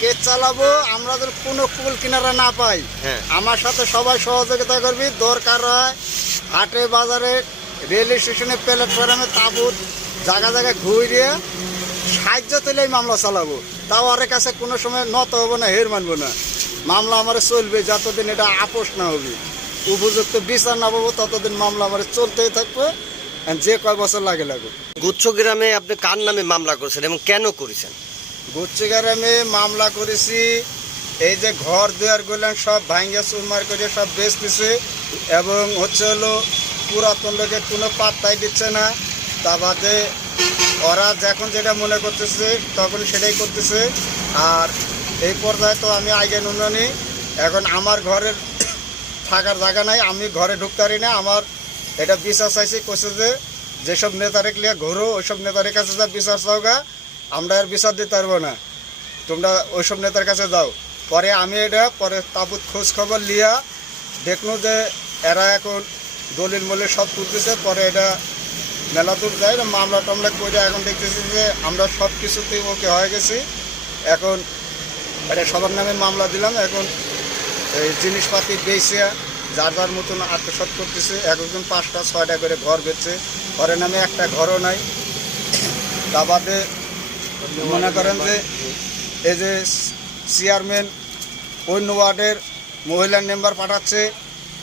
Case চালাবো? আমরা যদি কোনো কুল কিনারা না পাই হ্যাঁ। আমার সাথে সবাই সহযোগিতা করবি। দরকার হয় হাটে বাজারে রেল স্টেশনে প্ল্যাটফর্মে তাবুত জায়গা জায়গায় ঘুরিয়ে সাহায্য তুলেই মামলা চালাবো। তাও ওর কাছে কোনো সময় নত হব না হের মানবো না। মামলা আমার চলবে যতদিন এটা আপোষ না হবে। উপযুক্ত বিচার না পাবো ততদিন মামলা আমার চলতেই থাকবে। যে কয় বছর লাগে লাগুক গুচ্ছ গ্রামে আপনি কার নামে মামলা করেছেন এবং কেন করেছেন? গুচ্ছিগারামে মামলা করেছি, এই যে ঘর দুয়ার গুলেন সব ভাঙ্গে চুরমার করে সব বেচতেছে এবং হচ্ছে হলো পুরাতন লোকের কোনো পাত্তাই দিচ্ছে না। তা বাদে ওরা যখন যেটা মনে করতেছে তখন সেটাই করতেছে। আর এই পর্যায়ে তো আমি আগে নুনানি, এখন আমার ঘরের থাকার জায়গা নাই, আমি ঘরে ঢুকতে পারি না। আমার এটা বিশ্বাস চাইছি কইছে যে, যেসব নেতারে লিয়ে ঘোরো, ওইসব নেতারের কাছে যা বিশ্বাস চাওগা আমরা আর বিচার দিতে পারব না। তোমরা ওইসব নেতার কাছে যাও। পরে আমি এটা, পরে তাবুত খোঁজ খবর লিয়া দেখল যে এরা এখন দলিল মলিল সব তুলতেছে, পরে এটা মেলা দূর যায় মামলা টামলা করে এখন দেখতেছি যে আমরা সব কিছুতেই ওকে হয়ে গেছি। এখন এটা সবার নামে মামলা দিলাম, এখন এই জিনিসপাতি বেচে যার যার মতন আত্মসাত করতেছে, এক একজন পাঁচটা, ছয়টা করে ঘর বেচছে। ঘরের নামে একটা ঘরও নাই। তা বাদে মনে করেন যে এই যে চেয়ারম্যান অন্য ওয়ার্ডের মহিলার মেম্বার পাঠাচ্ছে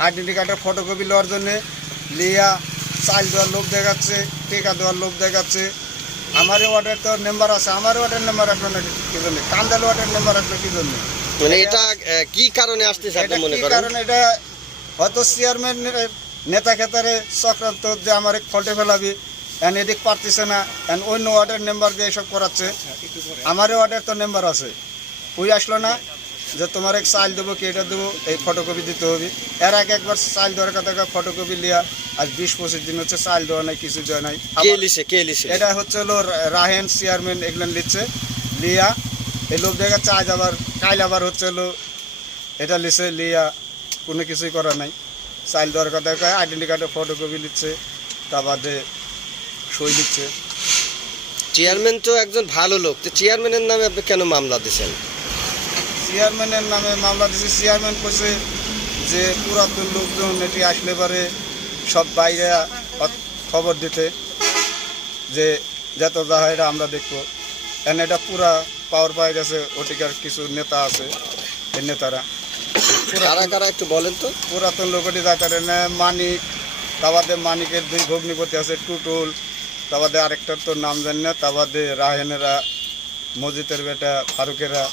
আইডেন্টি কার্ডের ফটোকপি নেওয়ার জন্যে লিয়া চাল দেওয়ার লোক দেখাচ্ছে টিকা দেওয়ার লোক দেখাচ্ছে। আমার ওয়ার্ডের তো মেম্বার আছে আমার ওয়ার্ডের মেম্বার আসলো না কি জন্য? কান্দাল ওয়ার্ডের মেম্বার আসলো কি জন্য? মানে এটা কি কারণে আসতেছে আপনি মনে করেন? কারণ? এটা হয়তো চেয়ারম্যান নেতা খেতারে চক্রান্ত যে আমার ফল্টে ফেলাবি এন এদিক পারতেছে না। এন অন্য ওয়ার্ডের মেম্বার দিয়ে এসব করাচ্ছে। আমার ওয়ার্ডের তো মেম্বার আছে। ওই আসলো না? যে তোমার এক চাল দেবো কি এটা দেবো? এই ফটোকপি দিতে হবে। এর আগে একবার চাল দেওয়ার কথা ফটোকপি লিয়া আজ বিশ পঁচিশ দিন হচ্ছে চাল দেওয়া নাই কিছু দেওয়া নাই। লিছে লিছে? এটা হচ্ছে হলো রাহেন চেয়ারম্যান এগুলো লিখছে লিয়া এই লোক দেখাচ্ছে আজ আবার কাল আবার হচ্ছে হলো এটা লিখছে লিয়া কোনো কিছুই করা নাই। চাইল দেওয়ার কথা আইডেন্টি কার্ডের ফটোকপি লিখছে তা বাদে সই দিচ্ছে। চেয়ারম্যান তো একজন ভালো লোক তো চেয়ারম্যানের নামে আপনি কেন মামলা দিয়েছেন চেয়ারম্যানের নামে মামলা দিয়েছে চেয়ারম্যান কইছে যে পুরাতন লোকজন এটি আসলে পরে সব বাইরে খবর দিতে যে যত যা হয় এটা আমরা দেখব। এন এটা পুরা পাওয়ার পাই গেছে ওটিকার কিছু নেতা আছে নেতারা। কারা কারা একটু বলেন তো। পুরাতন লোকটি যাতারে মানিক তাবাদে মানিকের দুই ভগ্নিপতি আছে টুটুল তাবাদে আরেকটার তো নাম জানি না তাবাদে রাহেনেরা মসজিদের বেটা ফারুকেরা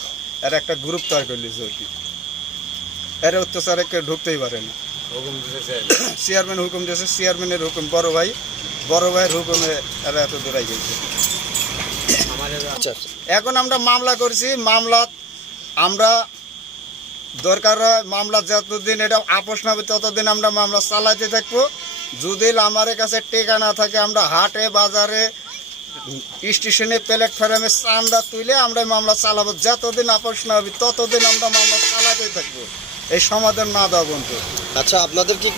এর একটা গ্রুপ তৈরি করে লিছে আর কি। এর অত্যাচারে কেউ ঢুকতেই পারে না। চেয়ারম্যান হুকুম দিয়েছে চেয়ারম্যানের হুকুম বড় ভাই বড় ভাইয়ের হুকুমে এরা এত দূরাই গেছে। আচ্ছা। এখন আমরা মামলা করছি মামলা আমরা দরকার হয় মামলা যতদিন এটা আপোষ না হবে ততদিন আমরা মামলা চালাইতে থাকব। যদি আমার কাছে টেকা না থাকে আমরা হাটে বাজারে স্টেশনে প্ল্যাটফর্মে চান্দা তুলে আমরা মামলা চালাবো। যতদিন আপোষ না হবে ততদিন আমরা মামলা চালাতে থাকব। এই সমাধান না দেওয়া বন্ধু। আচ্ছা আপনাদের কি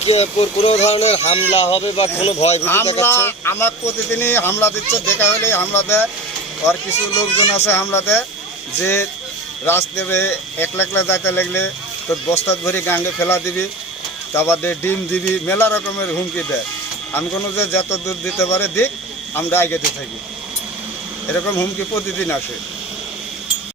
কোনো ধরনের হামলা হবে বা কোনো ভয় হামলা আমার প্রতিদিনই হামলা দিচ্ছে দেখা হলে হামলা দেয়। আর কিছু লোকজন আছে হামলা দেয় যে রাস্তাতে একলা একলা যাইতে লাগলে তোর বস্তাত ভরি গাঙ্গে ফেলা দিবি। তারপর দিয়ে ডিম দিবি, মেলা রকমের হুমকি দেয়। আমি কোনো যে যত দূর দিতে পারে দিক, আমরা আগেতে থাকি। এরকম হুমকি প্রতিদিন আসে।